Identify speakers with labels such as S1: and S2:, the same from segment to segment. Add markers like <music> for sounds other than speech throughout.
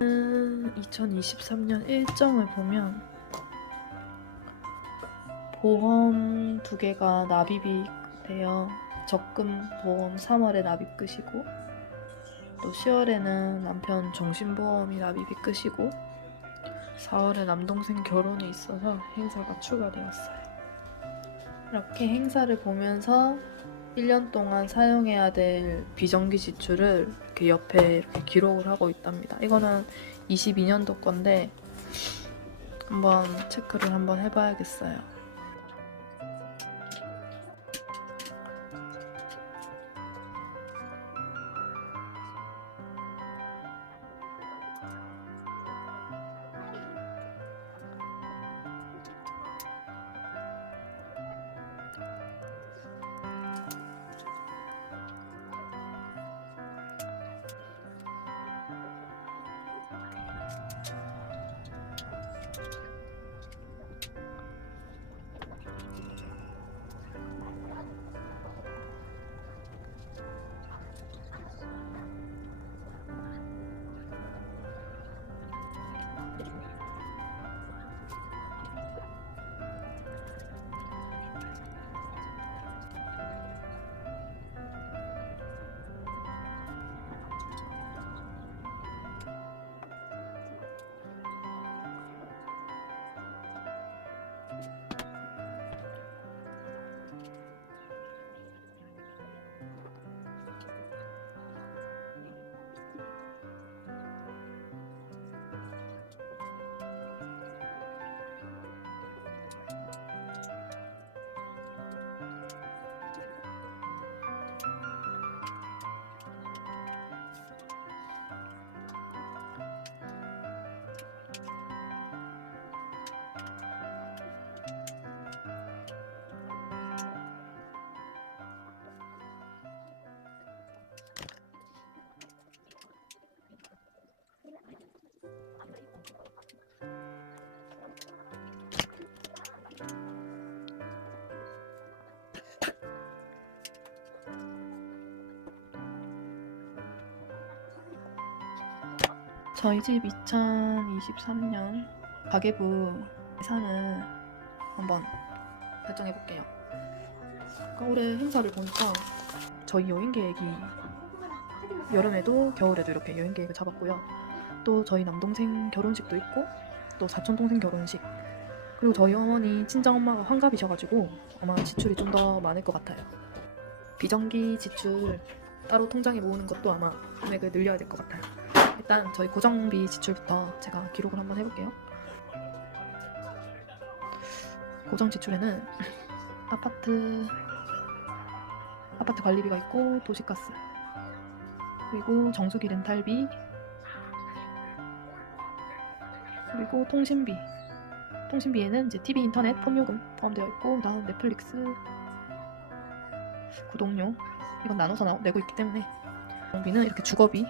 S1: 2023년 일정을 보면 보험 두 개가 납입이 돼요. 적금 보험 3월에 납입 끝이고 또 10월에는 남편 종신보험이 납입이 끝이고 4월에 남동생 결혼이 있어서 행사가 추가되었어요. 이렇게 행사를 보면서 1년 동안 사용해야 될 비정기 지출을 이렇게 옆에 이렇게 기록을 하고 있답니다. 이거는 22년도 건데 한번 체크를 한번 해봐야겠어요. 저희 집 2023년 가계부 예산을 한번 결정해 볼게요. 올해 행사를 보니까 저희 여행 계획이 여름에도 겨울에도 이렇게 여행 계획을 잡았고요. 또 저희 남동생 결혼식도 있고 또 사촌 동생 결혼식 그리고 저희 어머니 친정 엄마가 환갑이셔가지고 아마 지출이 좀 더 많을 것 같아요. 비정기 지출 따로 통장에 모으는 것도 아마 금액을 늘려야 될 것 같아요. 일단 저희 고정비 지출부터 제가 기록을 한번 해볼게요. 고정 지출에는 아파트 아파트 관리비가 있고 도시가스 그리고 정수기 렌탈비 그리고 통신비 통신비에는 이제 TV, 인터넷, 폰 요금 포함되어 있고 다음 넷플릭스 구독료 이건 나눠서 나- 내고 있기 때문에 경비는 이렇게 주거비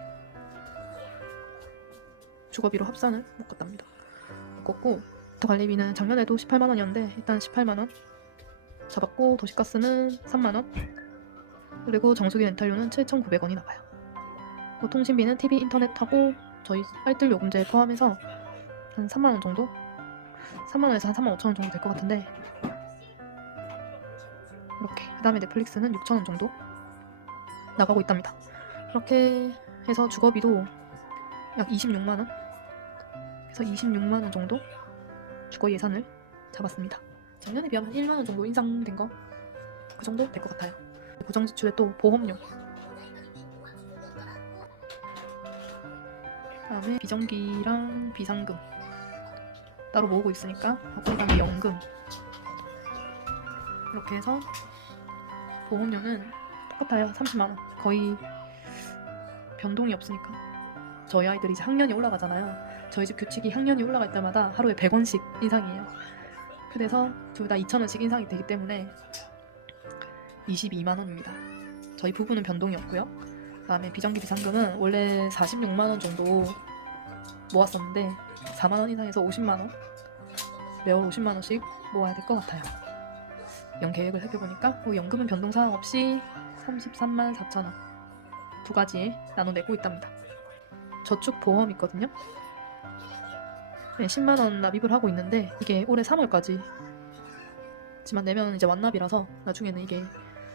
S1: 주거비로 합산을 묶었답니다. 묶었고 더 관리비는 작년에도 18만 원이었는데 일단 18만 원 잡았고 도시가스는 3만 원 그리고 정수기 렌탈료는 7,900원이 나가요. 그리고 통신비는 TV, 인터넷하고 저희 빨들 요금제 포함해서 한 3만 원 정도? 3만 원에서 한 3만 5천 원 정도 될 것 같은데 이렇게 그 다음에 넷플릭스는 6천 원 정도 나가고 있답니다. 이렇게 해서 주거비도 약 26만 원 그래서 26만 원 정도 주거 예산을 잡았습니다. 작년에 비하면 1만 원 정도 인상된 거 그 정도 될 것 같아요. 고정 지출에 또 보험료 그다음에 비정기랑 비상금 따로 모으고 있으니까 그다음에 연금 이렇게 해서 보험료는 똑같아요. 30만 원 거의 변동이 없으니까 저희 아이들이 이제 학년이 올라가잖아요. 저희 집 규칙이 학년이 올라갈 때마다 하루에 100원씩 인상이에요. 그래서 둘 다 2,000원씩 인상이 되기 때문에 22만 원입니다. 저희 부부는 변동이 없고요. 그다음에 비정기 비상금은 원래 46만 원 정도 모았었는데 4만 원 이상에서 50만 원 매월 50만 원씩 모아야 될 것 같아요. 연 계획을 살펴보니까 뭐 연금은 변동 사항 없이 33만 4천 원 두 가지에 나눠내고 있답니다. 저축 보험 있거든요. 네, 10만 원 납입을 하고 있는데 이게 올해 3월까지 지만 내면 이제 완납이라서 나중에는 이게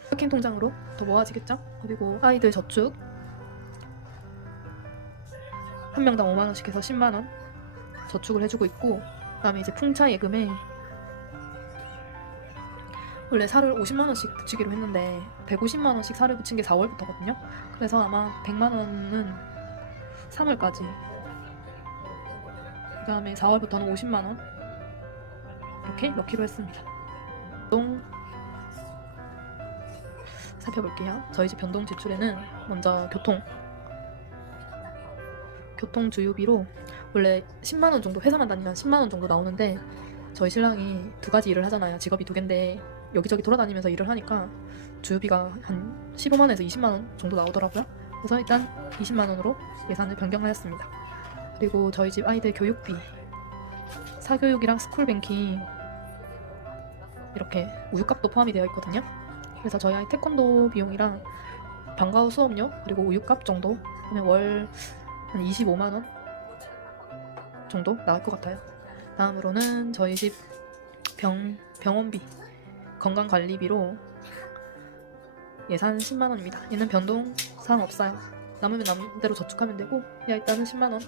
S1: 흑행 통장으로 더 모아지겠죠? 그리고 아이들 저축 한 명당 5만 원씩 해서 10만 원 저축을 해주고 있고 그다음에 이제 풍차 예금에 원래 살을 50만 원씩 붙이기로 했는데 150만 원씩 살을 붙인 게 4월부터거든요. 그래서 아마 100만 원은 3월까지 그 다음에 4월부터는 50만 원 이렇게 넣기로 했습니다. 동 살펴볼게요. 저희 집 변동 지출에는 먼저 교통 교통 주유비로 원래 10만 원 정도 회사만 다니면 10만 원 정도 나오는데 저희 신랑이 두 가지 일을 하잖아요. 직업이 두 개인데 여기저기 돌아다니면서 일을 하니까 주유비가 한 15만 원에서 20만 원 정도 나오더라고요. 그래서 일단 20만 원으로 예산을 변경하였습니다. 그리고 저희 집 아이들 교육비 사교육이랑 스쿨뱅킹 이렇게 우유값도 포함이 되어 있거든요. 그래서 저희 아이 태권도 비용이랑 방과 후 수업료 그리고 우유값 정도 하면 월 한 25만 원 정도 나올 것 같아요. 다음으로는 저희 집 병, 병원비 건강관리비로 예산 10만 원입니다. 얘는 변동 사항 없어요. 남으면 남은 대로 저축하면 되고 야 일단은 10만 원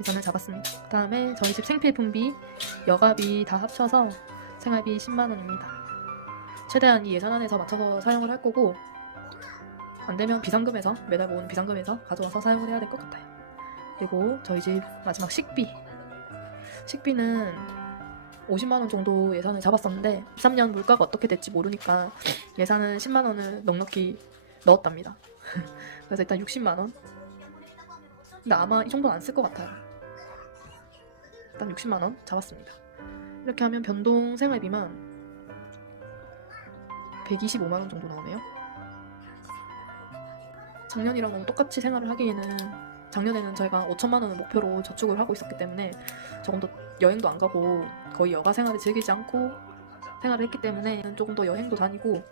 S1: 예산을 잡았습니다. 다음에 저희 집 생필품비, 여가비 다 합쳐서 생활비 10만 원입니다. 최대한 이 예산 안에서 맞춰서 사용을 할 거고 안 되면 비상금에서 매달 모은 비상금에서 가져와서 사용을 해야 될 것 같아요. 그리고 저희 집 마지막 식비. 식비는 50만 원 정도 예산을 잡았었는데 13년 물가가 어떻게 될지 모르니까 예산은 10만 원을 넉넉히 넣었답니다. <laughs> 그래서 일단 60만 원. 근데 아마 이 정도는 안 쓸 것 같아요. 일단 60만 원 잡았습니다. 이렇게 하면 변동 생활비만 125만 원 정도 나오네요. 작년이랑 너무 똑같이 생활을 하기에는 작년에는 저희가 5천만 원을 목표로 저축을 하고 있었기 때문에 조금 더 여행도 안 가고 거의 여가 생활을 즐기지 않고 생활을 했기 때문에 조금 더 여행도 다니고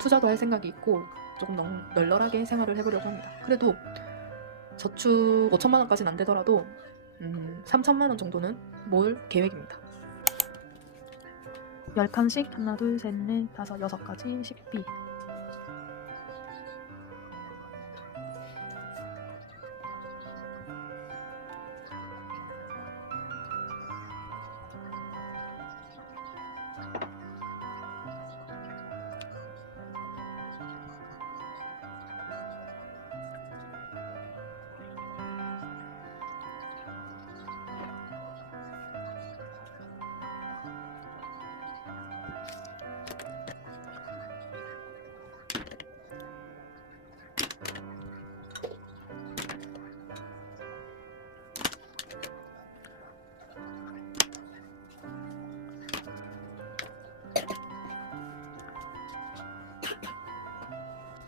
S1: 투자도 할 생각이 있고 조금 넉, 널널하게 생활을 해보려고 합니다. 그래도 저축 5천만 원까지는 안 되더라도 음, 3천만 원 정도는 모을 계획입니다. 10칸씩 하나 둘 셋 넷 다섯 여섯 가지 식비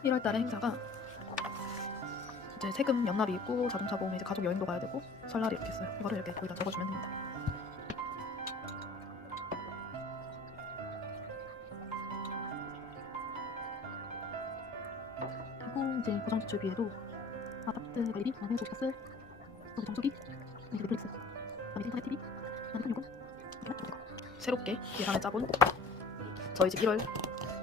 S1: 일월 달에 행사가 이제 세금 연납이 있고 자동차 보험에 이제 가족 여행도 가야 되고 설날이 이렇게 있어요. 이거를 이렇게 거기다 적어주면 됩니다. 그리고 이제 고정 지출비에도 아파트 관리비, 그다음에 도시가스, 그다음에 정수기, 그다음에 넷플릭스, 그다음에 인터넷 TV, 그다음에 이렇게 새롭게 예산을 짜본 저희 집 1월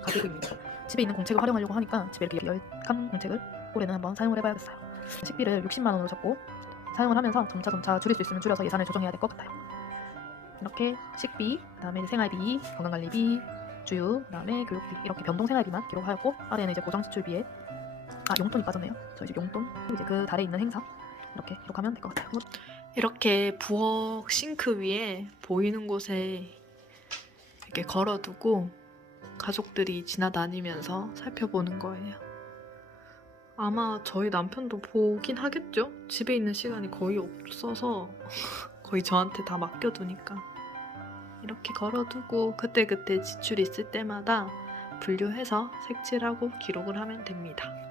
S1: 가계부입니다. 집에 있는 공책을 활용하려고 하니까 집에 이렇게 열칸 공책을 올해는 한번 사용을 해봐야겠어요. 식비를 60만 원으로 잡고 사용을 하면서 점차 점차 줄일 수 있으면 줄여서 예산을 조정해야 될 것 같아요. 이렇게 식비, 그다음에 생활비, 건강관리비, 주유, 그다음에 교육비 이렇게 변동 생활비만 기록하였고 아래에는 이제 고정 지출비에 아 용돈이 빠졌네요. 저희 집 용돈 이제 그 달에 있는 행사 이렇게 기록하면 될 것 같아요.
S2: 이렇게 부엌 싱크 위에 보이는 곳에 이렇게 걸어두고 가족들이 지나다니면서 살펴보는 거예요. 아마 저희 남편도 보긴 하겠죠? 집에 있는 시간이 거의 없어서 거의 저한테 다 맡겨두니까 이렇게 걸어두고 그때그때 지출 있을 때마다 분류해서 색칠하고 기록을 하면 됩니다.